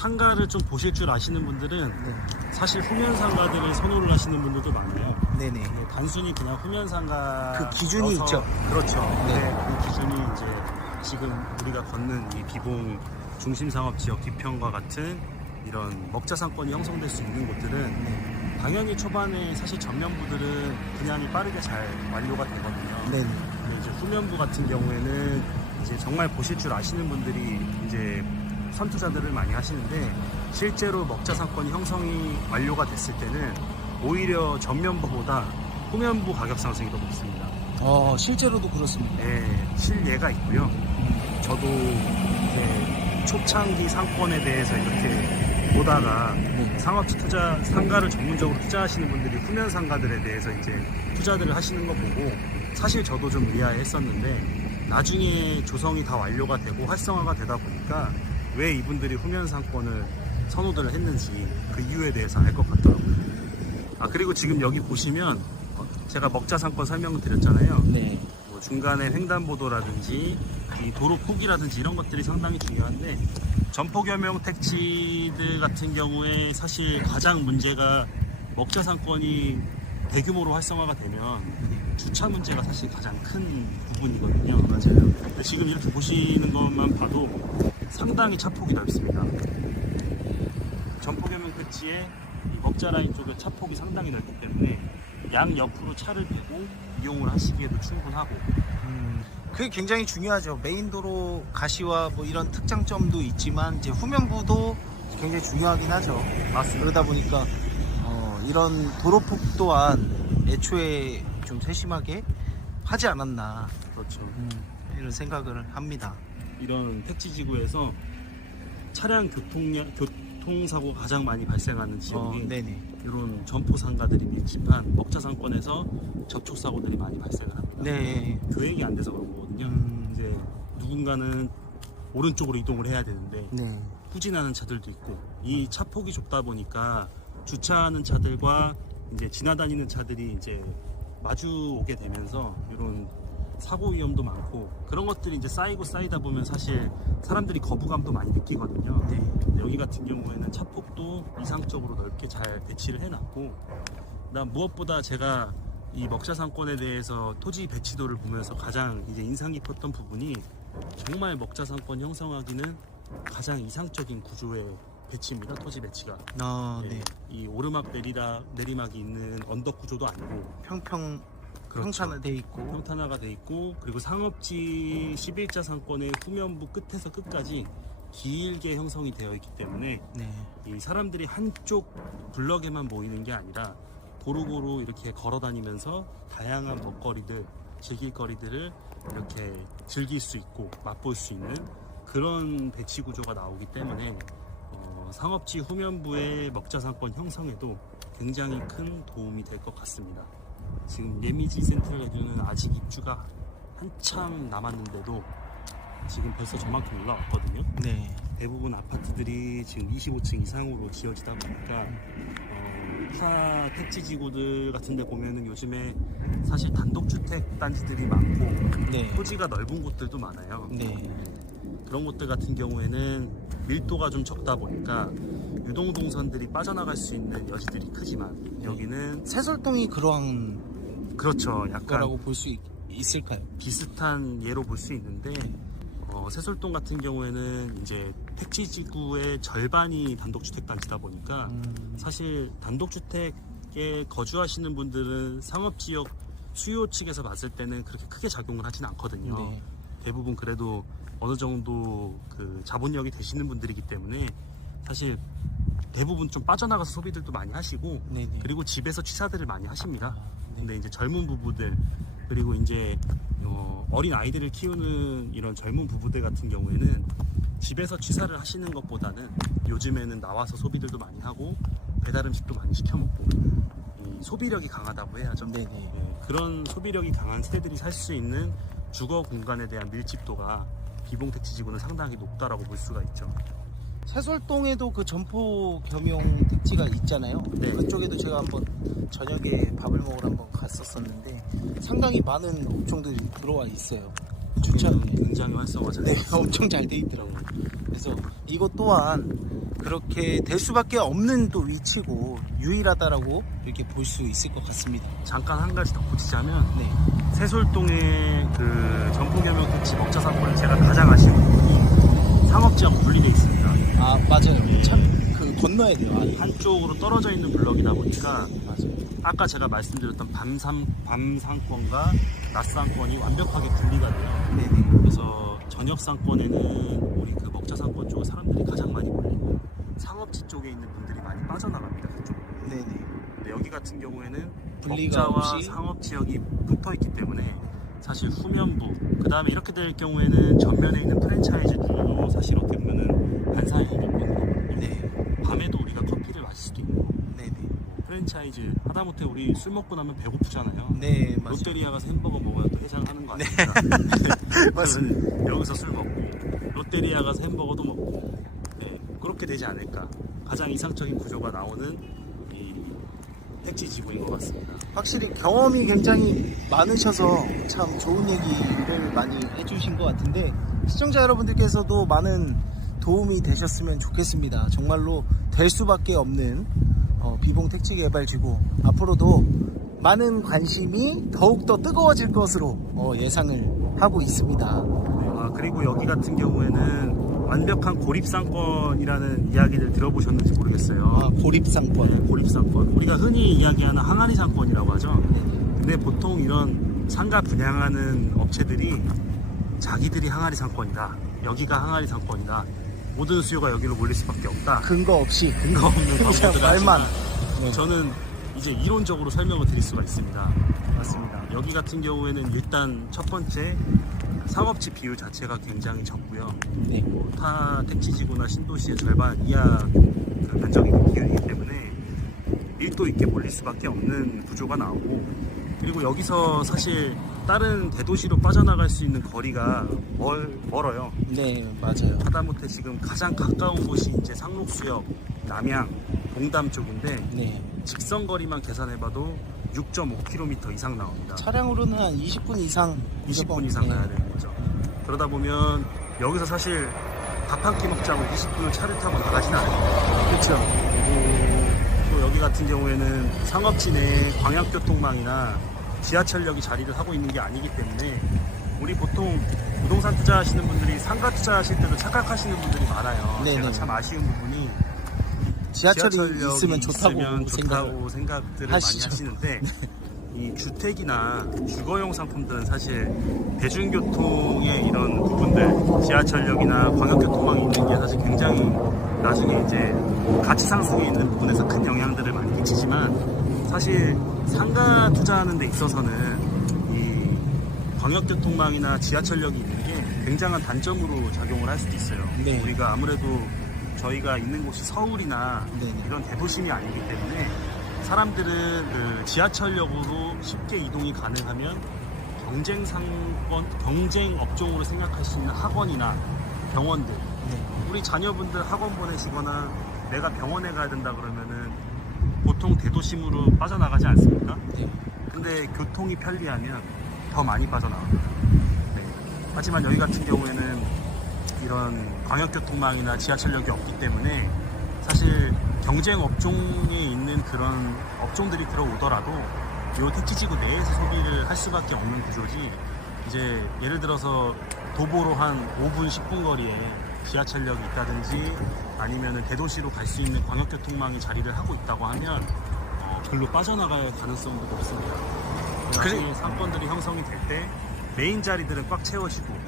상가를 좀 보실 줄 아시는 분들은 네. 사실 후면 상가들을 선호를 하시는 분들도 많아요. 네네. 단순히 그냥 후면 상가 그 기준이 있죠. 그렇죠. 네. 네. 그 기준이 이제 지금 우리가 걷는 이 비봉 중심상업지역 뒤편과 같은 이런 먹자 상권이 형성될 수 있는 곳들은 네. 당연히 초반에 사실 전면부들은 분양이 빠르게 잘 완료가 되거든요. 네네. 근데 이제 후면부 같은 경우에는 이제 정말 보실 줄 아시는 분들이 이제 선투자들을 많이 하시는데, 실제로 먹자 상권이 형성이 완료가 됐을 때는 오히려 전면부보다 후면부 가격 상승이 더 높습니다. 실제로도 그렇습니다. 네, 실예가 있고요. 저도 이제 초창기 상권에 대해서 이렇게 보다가 네. 상업지 투자, 상가를 전문적으로 투자하시는 분들이 후면 상가들에 대해서 이제 투자들을 하시는 거 보고 사실 저도 좀 의아했었는데, 나중에 조성이 다 완료가 되고 활성화가 되다 보니까 왜 이분들이 후면 상권을 선호들을 했는지 그 이유에 대해서 알 것 같더라고요. 그리고 지금 여기 보시면 제가 먹자 상권 설명을 드렸잖아요. 네. 뭐 중간에 횡단보도라든지 이 도로 폭이라든지 이런 것들이 상당히 중요한데, 전폭 겸용 택지들 같은 경우에 사실 가장 문제가 먹자 상권이 대규모로 활성화가 되면 주차 문제가 사실 가장 큰 부분이거든요. 맞아요. 근데 지금 이렇게 보시는 것만 봐도 상당히 차폭이 넓습니다. 전폭 겸용 택지에 이 먹자 라인 쪽에 차폭이 상당히 넓기 때문에 양 옆으로 차를 대고 이용을 하시기에도 충분하고. 그게 굉장히 중요하죠. 메인도로 가시와 뭐 이런 특장점도 있지만 이제 후면부도 굉장히 중요하긴 하죠. 맞습니다. 그러다 보니까 이런 도로폭 또한 애초에 좀 세심하게 하지 않았나, 그렇죠. 이런 생각을 합니다. 이런 택지지구에서 차량 교통사고가 가장 많이 발생하는 지역이 네네. 이런 점포 상가들이 밀집한 먹자 상권에서 접촉사고들이 많이 발생을 합니다. 네. 교행이 안 돼서 그런 거거든요. 이제 누군가는 오른쪽으로 이동을 해야 되는데 네. 후진하는 차들도 있고, 이 차폭이 좁다 보니까 주차하는 차들과 이제 지나다니는 차들이 이제 마주 오게 되면서 이런 사고 위험도 많고, 그런 것들이 이제 쌓이다 보면 사실 사람들이 거부감도 많이 느끼거든요. 네. 근데 여기 같은 경우에는 차폭도 이상적으로 넓게 잘 배치를 해놨고, 그다음 무엇보다 제가 이 먹자 상권에 대해서 토지 배치도를 보면서 가장 이제 인상 깊었던 부분이, 정말 먹자 상권 형성하기는 가장 이상적인 구조의 배치입니다. 토지 배치가. 네. 이 오르막 내리막이 있는 언덕 구조도 아니고 평탄화돼 있고. 평탄화가 돼 있고, 그리고 상업지 11자 상권의 후면부 끝에서 끝까지 길게 형성이 되어 있기 때문에 네. 이 사람들이 한쪽 블럭에만 모이는 게 아니라 고루고루 이렇게 걸어 다니면서 다양한 먹거리들, 즐길거리들을 이렇게 즐길 수 있고 맛볼 수 있는 그런 배치 구조가 나오기 때문에 상업지 후면부의 먹자 상권 형성에도 굉장히 큰 도움이 될 것 같습니다. 지금 예미지 센트럴레드는 아직 입주가 한참 남았는데도 지금 벌써 저만큼 올라왔거든요. 네. 대부분 아파트들이 지금 25층 이상으로 지어지다 보니까 타 택지지구들 같은 데 보면은 요즘에 사실 단독주택 단지들이 많고 네. 토지가 넓은 곳들도 많아요. 네. 그런 곳들 같은 경우에는 밀도가 좀 적다 보니까 유동동선들이 빠져나갈 수 있는 여지들이 크지만, 여기는 새솔동이 그러한 그렇죠. 약간 거라고 볼 수 있을까요? 비슷한 예로 볼 수 있는데, 새솔동 같은 경우에는 이제 택지지구의 절반이 단독주택 단지다 보니까 사실 단독주택에 거주하시는 분들은 상업지역 수요 측에서 봤을 때는 그렇게 크게 작용을 하진 않거든요. 네. 대부분 그래도 어느 정도 그 자본력이 되시는 분들이기 때문에 사실 대부분 좀 빠져나가서 소비들도 많이 하시고, 네네. 그리고 집에서 취사들을 많이 하십니다. 네. 근데 이제 젊은 부부들, 그리고 이제 어린 아이들을 키우는 이런 젊은 부부들 같은 경우에는 집에서 취사를 하시는 것보다는 요즘에는 나와서 소비들도 많이 하고 배달 음식도 많이 시켜 먹고, 이 소비력이 강하다고 해야죠. 네네. 그런 소비력이 강한 세대들이 살 수 있는 주거 공간에 대한 밀집도가 비봉 택지지구는 상당히 높다라고 볼 수가 있죠. 새솔동에도 그 점포 겸용 택지가 있잖아요. 네. 그쪽에도 제가 한번 저녁에 밥을 먹으러 한번 갔었었는데 상당히 많은 업종들이 들어와 있어요. 주차 굉장히 활성화 잘 네, 되어 있습니다. 엄청 잘 돼 있더라고요. 그래서 이것 또한 그렇게 될 수밖에 없는 또 위치고 유일하다라고 이렇게 볼 수 있을 것 같습니다. 잠깐 한 가지 덧붙이자면 네. 세솔동의 그 전포겸용 택지 먹자 상권을 제가 가장 아시는 부분이 상업지하고 분리되어 있습니다. 아 맞아요. 참 그 건너야 돼요. 아예. 한쪽으로 떨어져 있는 블럭이다 보니까 맞아요. 아까 제가 말씀드렸던 밤 상권과 낮 상권이 완벽하게 분리가 돼요. 네네. 그래서 저녁 상권에는 우리 그 먹자 상권 쪽에 사람들이 가장 많이 몰리고 상업지 쪽에 있는 분들이 많이 빠져나갑니다. 그쪽으로. 네네. 근데 여기 같은 경우에는 분리가 먹자와 없이? 상업 지역이 붙어 있기 때문에 사실 후면부 그 다음에 이렇게 될 경우에는 전면에 있는 프랜차이즈도 사실 어떻게 보면은 반사의 이익권이거든요. 네. 밤에도 우리가 커피를 마실 수도 있고 네네. 프랜차이즈 하다못해 우리 술 먹고 나면 배고프잖아요. 네 맞아요. 롯데리아 가서 햄버거 먹어야 또 해장하는 거 네. 아닙니까? 맞습니다. 저는 여기서 술 먹고 롯데리아 가서 햄버거도 먹고 네, 그렇게 되지 않을까. 가장 이상적인 구조가 나오는 이 택지 지구인 것 같습니다. 확실히 경험이 굉장히 많으셔서 참 좋은 얘기를 많이 해주신 것 같은데 시청자 여러분들께서도 많은 도움이 되셨으면 좋겠습니다. 정말로 될 수밖에 없는 비봉 택지개발지구 앞으로도 많은 관심이 더욱더 뜨거워질 것으로 예상을 하고 있습니다. 아, 그리고 여기 같은 경우에는 완벽한 고립상권이라는 이야기를 들어보셨는지 모르겠어요. 아, 고립상권. 네, 고립상권. 우리가 흔히 이야기하는 항아리 상권이라고 하죠. 네네. 근데 보통 이런 상가 분양하는 업체들이 자기들이 항아리 상권이다. 여기가 항아리 상권이다. 모든 수요가 여기로 몰릴 수밖에 없다. 근거 없이 근거 없는 그냥 광고들을 말만. 하지만 네. 저는 이제 이론적으로 설명을 드릴 수가 있습니다. 맞습니다. 여기 같은 경우에는 일단 첫 번째 상업지 비율 자체가 굉장히 적고요. 네. 타 택지지구나 신도시의 절반 이하 그 면적이 비율이기 때문에 밀도 있게 몰릴 수밖에 없는 구조가 나오고, 그리고 여기서 사실 다른 대도시로 빠져나갈 수 있는 거리가 멀어요. 네 맞아요. 하다못해 지금 가장 가까운 곳이 이제 상록수역, 남양, 봉담 쪽인데 네. 직선 거리만 계산해봐도 6.5km 이상 나옵니다. 차량으로는 한 20분 이상 20분 이상 네. 가야 되는 거죠. 그러다 보면 여기서 사실 밥 한 끼 먹자고 20분을 차를 타고 나가진 않아요. 그렇죠. 그리고 또 여기 같은 경우에는 상업지 내 광역교통망이나 지하철역이 자리를 하고 있는 게 아니기 때문에 우리 보통 부동산 투자하시는 분들이 상가 투자하실 때도 착각하시는 분들이 많아요. 네네. 제가 참 아쉬운 부분이 지하철이 지하철역이 있으면 좋다고 생각들을 많이 하시죠. 하시는데 이 주택이나 주거용 상품들은 사실 대중교통의 이런 부분들, 지하철역이나 광역교통망이 있는 게 사실 굉장히 나중에 이제 가치 상승에 있는 부분에서 큰 영향들을 많이 끼치지만, 사실 상가 투자하는 데 있어서는 이 광역교통망이나 지하철역이 있는 게 굉장한 단점으로 작용을 할 수도 있어요. 네. 우리가 아무래도 저희가 있는 곳이 서울이나 네네. 이런 대도심이 아니기 때문에 사람들은 그 지하철역으로 쉽게 이동이 가능하면 경쟁 상권, 경쟁 업종으로 생각할 수 있는 학원이나 병원들, 네. 우리 자녀분들 학원 보내시거나 내가 병원에 가야 된다 그러면은 보통 대도심으로 빠져나가지 않습니까? 네. 근데 교통이 편리하면 더 많이 빠져나갑니다. 네. 하지만 여기 같은 경우에는 이런 광역교통망이나 지하철역이 없기 때문에 사실 경쟁 업종에 있는 그런 업종들이 들어오더라도 이 택지지구 내에서 소비를 할 수밖에 없는 구조지, 이제 예를 들어서 도보로 한 5분 10분 거리에 지하철역이 있다든지 아니면 대도시로 갈 수 있는 광역교통망이 자리를 하고 있다고 하면 글로 빠져나갈 가능성도 높습니다. 나중에 상권들이 형성이 될 때 메인 자리들은 꽉 채워지고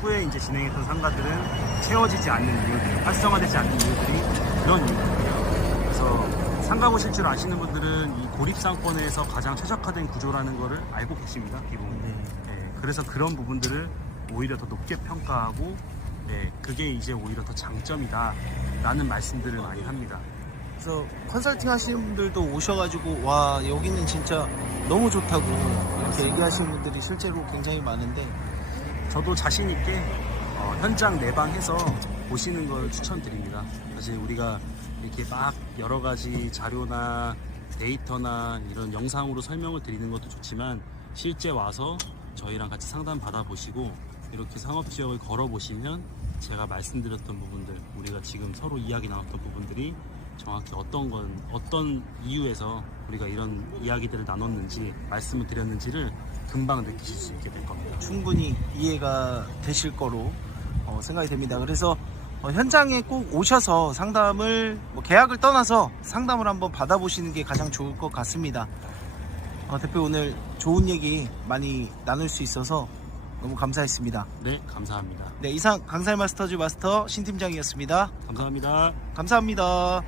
후에 이제 진행했던 상가들은 채워지지 않는 이유들, 활성화되지 않는 이유들이 그런 이유들이에요. 그래서 상가 보실 줄 아시는 분들은 이 고립상권에서 가장 최적화된 구조라는 거를 알고 계십니다. 기본. 네. 네, 그래서 그런 부분들을 오히려 더 높게 평가하고, 네, 그게 이제 오히려 더 장점이다 라는 말씀들을 많이 합니다. 그래서 컨설팅 하시는 분들도 오셔가지고 와 여기는 진짜 너무 좋다고 이렇게 얘기하시는 분들이 실제로 굉장히 많은데, 저도 자신 있게 현장 내방해서 보시는 걸 추천드립니다. 사실 우리가 이렇게 막 여러 가지 자료나 데이터나 이런 영상으로 설명을 드리는 것도 좋지만 실제 와서 저희랑 같이 상담 받아보시고 이렇게 상업지역을 걸어보시면 제가 말씀드렸던 부분들, 우리가 지금 서로 이야기 나눴던 부분들이 정확히 어떤 이유에서 우리가 이런 이야기들을 나눴는지 말씀을 드렸는지를 금방 느끼실 수 있게 될 겁니다. 충분히 이해가 되실 거로 생각이 됩니다. 그래서 현장에 꼭 오셔서 상담을 계약을 떠나서 상담을 한번 받아보시는 게 가장 좋을 것 같습니다. 대표 오늘 좋은 얘기 많이 나눌 수 있어서 너무 감사했습니다. 네, 감사합니다. 네, 이상 강살 마스터즈 마스터 신 팀장이었습니다. 감사합니다. 감사합니다.